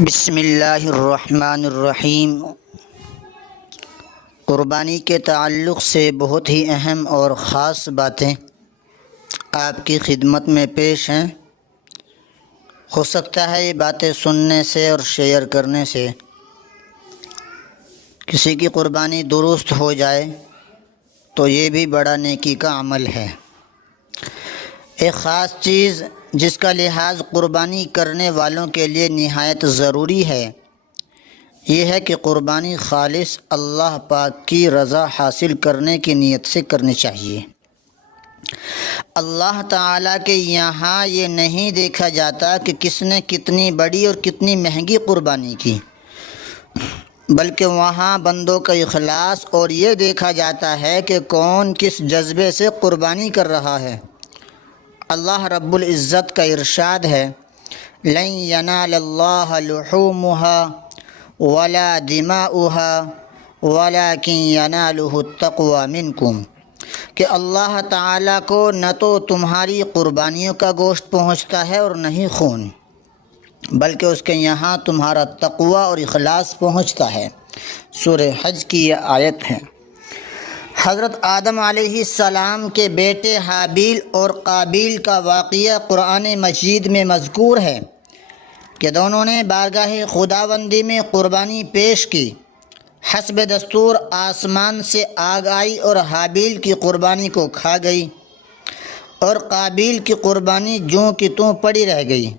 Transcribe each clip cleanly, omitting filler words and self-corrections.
بسم اللہ الرحمن الرحیم۔ قربانی کے تعلق سے بہت ہی اہم اور خاص باتیں آپ کی خدمت میں پیش ہیں۔ ہو سکتا ہے یہ باتیں سننے سے اور شیئر کرنے سے کسی کی قربانی درست ہو جائے تو یہ بھی بڑا نیکی کا عمل ہے۔ ایک خاص چیز جس کا لحاظ قربانی کرنے والوں کے لیے نہایت ضروری ہے، یہ ہے کہ قربانی خالص اللہ پاک کی رضا حاصل کرنے کی نیت سے کرنی چاہیے۔ اللہ تعالیٰ کے یہاں یہ نہیں دیکھا جاتا کہ کس نے کتنی بڑی اور کتنی مہنگی قربانی کی، بلکہ وہاں بندوں کا اخلاص اور یہ دیکھا جاتا ہے کہ کون کس جذبے سے قربانی کر رہا ہے۔ اللہ رب العزت کا ارشاد ہے، لن ینال اللہ لحومها ولا دماؤها ولکن ینالہ التقوی منکم، کہ اللہ تعالیٰ کو نہ تو تمہاری قربانیوں کا گوشت پہنچتا ہے اور نہ ہی خون، بلکہ اس کے یہاں تمہارا تقوی اور اخلاص پہنچتا ہے۔ سورہ حج کی یہ آیت ہے۔ حضرت آدم علیہ السلام کے بیٹے حابیل اور قابیل کا واقعہ قرآن مجید میں مذکور ہے کہ دونوں نے بارگاہ خداوندی میں قربانی پیش کی۔ حسب دستور آسمان سے آگ آئی اور حابیل کی قربانی کو کھا گئی، اور قابیل کی قربانی جوں کی توں پڑی رہ گئی۔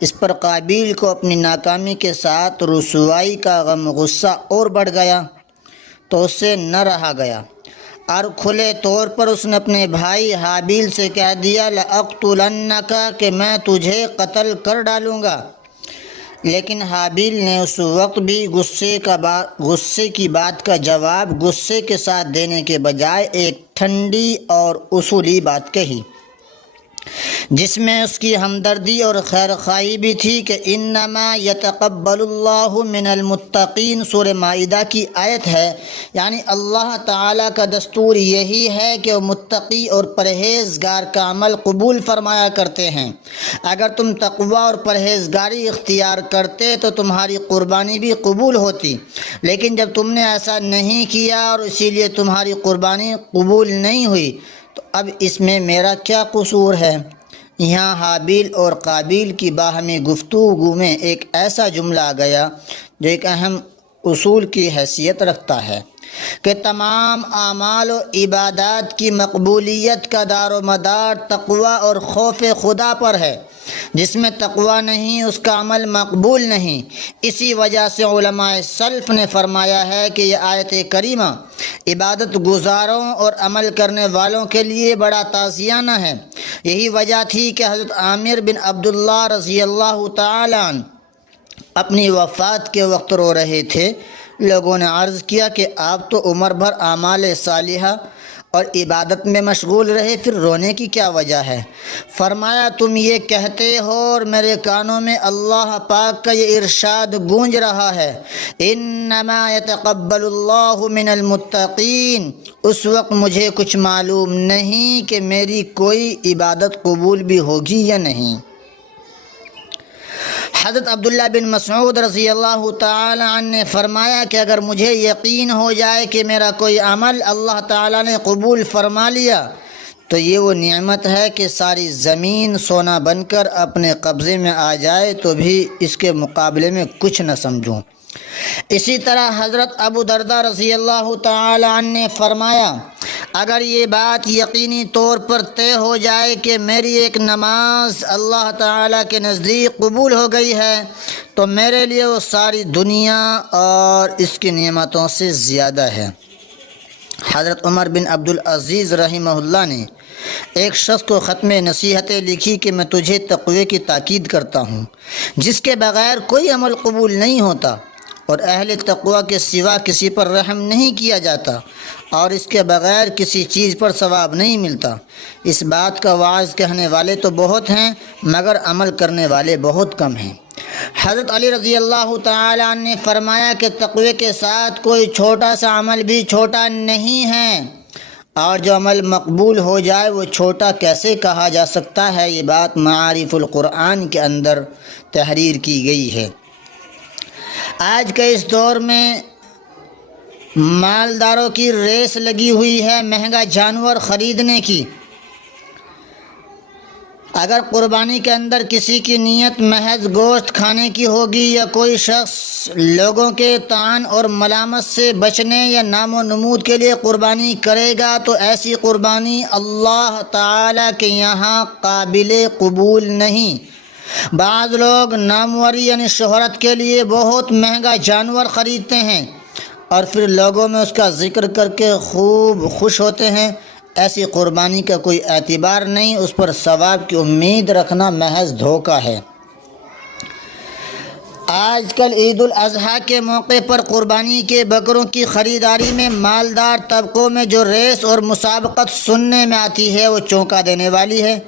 اس پر قابیل کو اپنی ناکامی کے ساتھ رسوائی کا غم غصہ اور بڑھ گیا تو اس سے نہ رہا گیا، اور کھلے طور پر اس نے اپنے بھائی حابیل سے کہہ دیا، لَأَقْتُلَنَّكَ، کہ میں تجھے قتل کر ڈالوں گا۔ لیکن حابیل نے اس وقت بھی غصے کی بات کا جواب غصے کے ساتھ دینے کے بجائے ایک ٹھنڈی اور اصولی بات کہی، جس میں اس کی ہمدردی اور خیر خواہی بھی تھی کہ انما یتقبل اللہ من المتقین، سورہ مائدہ کی آیت ہے، یعنی اللہ تعالیٰ کا دستور یہی ہے کہ وہ متقی اور پرہیزگار کا عمل قبول فرمایا کرتے ہیں۔ اگر تم تقوی اور پرہیزگاری اختیار کرتے تو تمہاری قربانی بھی قبول ہوتی، لیکن جب تم نے ایسا نہیں کیا اور اسی لیے تمہاری قربانی قبول نہیں ہوئی تو اب اس میں میرا کیا قصور ہے؟ یہاں حابیل اور قابیل کی باہمی گفتگو میں ایک ایسا جملہ آ گیا جو ایک اہم اصول کی حیثیت رکھتا ہے کہ تمام اعمال و عبادات کی مقبولیت کا دار و مدار تقوی اور خوف خدا پر ہے۔ جس میں تقوی نہیں اس کا عمل مقبول نہیں۔ اسی وجہ سے علماء سلف نے فرمایا ہے کہ یہ آیت کریمہ عبادت گزاروں اور عمل کرنے والوں کے لیے بڑا تعزیانہ ہے۔ یہی وجہ تھی کہ حضرت عامر بن عبداللہ رضی اللہ تعالیٰ عنہ اپنی وفات کے وقت رو رہے تھے۔ لوگوں نے عرض کیا کہ آپ تو عمر بھر اعمال صالحہ اور عبادت میں مشغول رہے، پھر رونے کی کیا وجہ ہے؟ فرمایا، تم یہ کہتے ہو اور میرے کانوں میں اللہ پاک کا یہ ارشاد گونج رہا ہے، انما یتقبل اللہ من المتقین۔ اس وقت مجھے کچھ معلوم نہیں کہ میری کوئی عبادت قبول بھی ہوگی یا نہیں۔ حضرت عبداللہ بن مسعود رضی اللہ تعالی عنہ نے فرمایا کہ اگر مجھے یقین ہو جائے کہ میرا کوئی عمل اللہ تعالیٰ نے قبول فرما لیا تو یہ وہ نعمت ہے کہ ساری زمین سونا بن کر اپنے قبضے میں آ جائے تو بھی اس کے مقابلے میں کچھ نہ سمجھوں۔ اسی طرح حضرت ابو درداء رضی اللہ تعالی عنہ نے فرمایا، اگر یہ بات یقینی طور پر طے ہو جائے کہ میری ایک نماز اللہ تعالیٰ کے نزدیک قبول ہو گئی ہے تو میرے لیے وہ ساری دنیا اور اس کی نعمتوں سے زیادہ ہے۔ حضرت عمر بن عبدالعزیز رحمہ اللہ نے ایک شخص کو ختم نصیحتیں لکھی کہ میں تجھے تقوی کی تاکید کرتا ہوں، جس کے بغیر کوئی عمل قبول نہیں ہوتا، اور اہل تقوی کے سوا کسی پر رحم نہیں کیا جاتا، اور اس کے بغیر کسی چیز پر ثواب نہیں ملتا۔ اس بات کا واعظ کہنے والے تو بہت ہیں مگر عمل کرنے والے بہت کم ہیں۔ حضرت علی رضی اللہ تعالی عنہ نے فرمایا کہ تقوی کے ساتھ کوئی چھوٹا سا عمل بھی چھوٹا نہیں ہے، اور جو عمل مقبول ہو جائے وہ چھوٹا کیسے کہا جا سکتا ہے؟ یہ بات معارف القرآن کے اندر تحریر کی گئی ہے۔ آج کے اس دور میں مالداروں کی ریس لگی ہوئی ہے مہنگا جانور خریدنے کی۔ اگر قربانی کے اندر کسی کی نیت محض گوشت کھانے کی ہوگی یا کوئی شخص لوگوں کے طعن اور ملامت سے بچنے یا نام و نمود کے لیے قربانی کرے گا تو ایسی قربانی اللہ تعالیٰ کے یہاں قابل قبول نہیں۔ بعض لوگ ناموری یعنی شہرت کے لیے بہت مہنگا جانور خریدتے ہیں اور پھر لوگوں میں اس کا ذکر کر کے خوب خوش ہوتے ہیں۔ ایسی قربانی کا کوئی اعتبار نہیں، اس پر ثواب کی امید رکھنا محض دھوکہ ہے۔ آج کل عید الاضحیٰ کے موقع پر قربانی کے بکروں کی خریداری میں مالدار طبقوں میں جو ریس اور مسابقت سننے میں آتی ہے وہ چونکا دینے والی ہے۔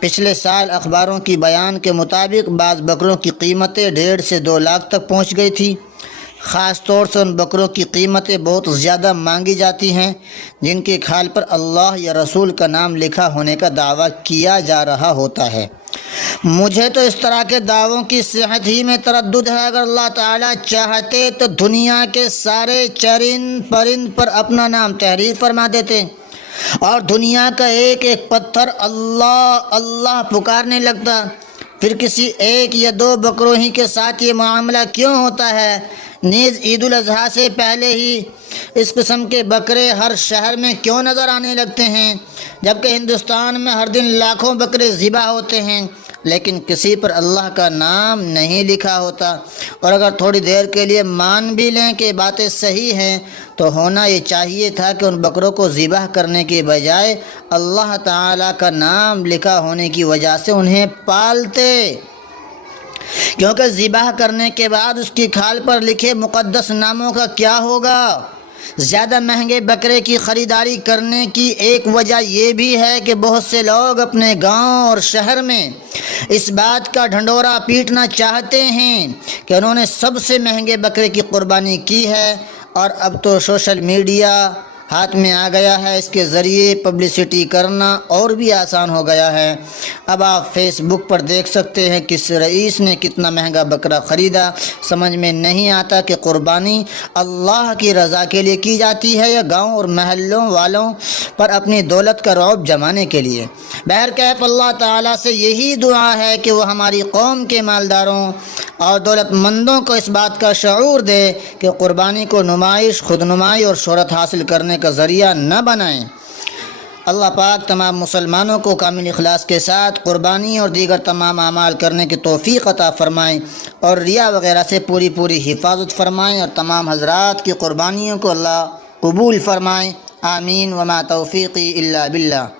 پچھلے سال اخباروں کی بیان کے مطابق بعض بکروں کی قیمتیں 1.5 سے 2 لاکھ تک پہنچ گئی تھی۔ خاص طور سے ان بکروں کی قیمتیں بہت زیادہ مانگی جاتی ہیں جن کے کھال پر اللہ یا رسول کا نام لکھا ہونے کا دعویٰ کیا جا رہا ہوتا ہے۔ مجھے تو اس طرح کے دعووں کی صحت ہی میں تردد ہے۔ اگر اللہ تعالیٰ چاہتے تو دنیا کے سارے چرند پرند پر اپنا نام تحریر فرما دیتے اور دنیا کا ایک ایک پتھر اللہ اللہ پکارنے لگتا۔ پھر کسی ایک یا 2 بکروں ہی کے ساتھ یہ معاملہ کیوں ہوتا ہے؟ نیز عید الاضحیٰ سے پہلے ہی اس قسم کے بکرے ہر شہر میں کیوں نظر آنے لگتے ہیں، جبکہ ہندوستان میں ہر دن لاکھوں بکرے ذبح ہوتے ہیں لیکن کسی پر اللہ کا نام نہیں لکھا ہوتا؟ اور اگر تھوڑی دیر کے لیے مان بھی لیں کہ باتیں صحیح ہیں تو ہونا یہ چاہیے تھا کہ ان بکروں کو ذبح کرنے کے بجائے اللہ تعالیٰ کا نام لکھا ہونے کی وجہ سے انہیں پالتے، کیونکہ ذبح کرنے کے بعد اس کی کھال پر لکھے مقدس ناموں کا کیا ہوگا؟ زیادہ مہنگے بکرے کی خریداری کرنے کی ایک وجہ یہ بھی ہے کہ بہت سے لوگ اپنے گاؤں اور شہر میں اس بات کا ڈھنڈورا پیٹنا چاہتے ہیں کہ انہوں نے سب سے مہنگے بکرے کی قربانی کی ہے، اور اب تو سوشل میڈیا ہاتھ میں آ گیا ہے، اس کے ذریعے پبلسٹی کرنا اور بھی آسان ہو گیا ہے۔ اب آپ فیس بک پر دیکھ سکتے ہیں کس رئیس نے کتنا مہنگا بکرا خریدا۔ سمجھ میں نہیں آتا کہ قربانی اللہ کی رضا کے لیے کی جاتی ہے یا گاؤں اور محلوں والوں پر اپنی دولت کا رعب جمانے کے لیے۔ بہرکیف اللہ تعالیٰ سے یہی دعا ہے کہ وہ ہماری قوم کے مالداروں اور دولت مندوں کو اس بات کا شعور دے کہ قربانی کو نمائش، خود نمائی اور شہرت حاصل کرنے کا ذریعہ نہ بنائیں۔ اللہ پاک تمام مسلمانوں کو کامل اخلاص کے ساتھ قربانی اور دیگر تمام اعمال کرنے کی توفیق عطا فرمائیں اور ریا وغیرہ سے پوری حفاظت فرمائیں، اور تمام حضرات کی قربانیوں کو اللہ قبول فرمائیں۔ آمین۔ وما توفیقی الا باللہ۔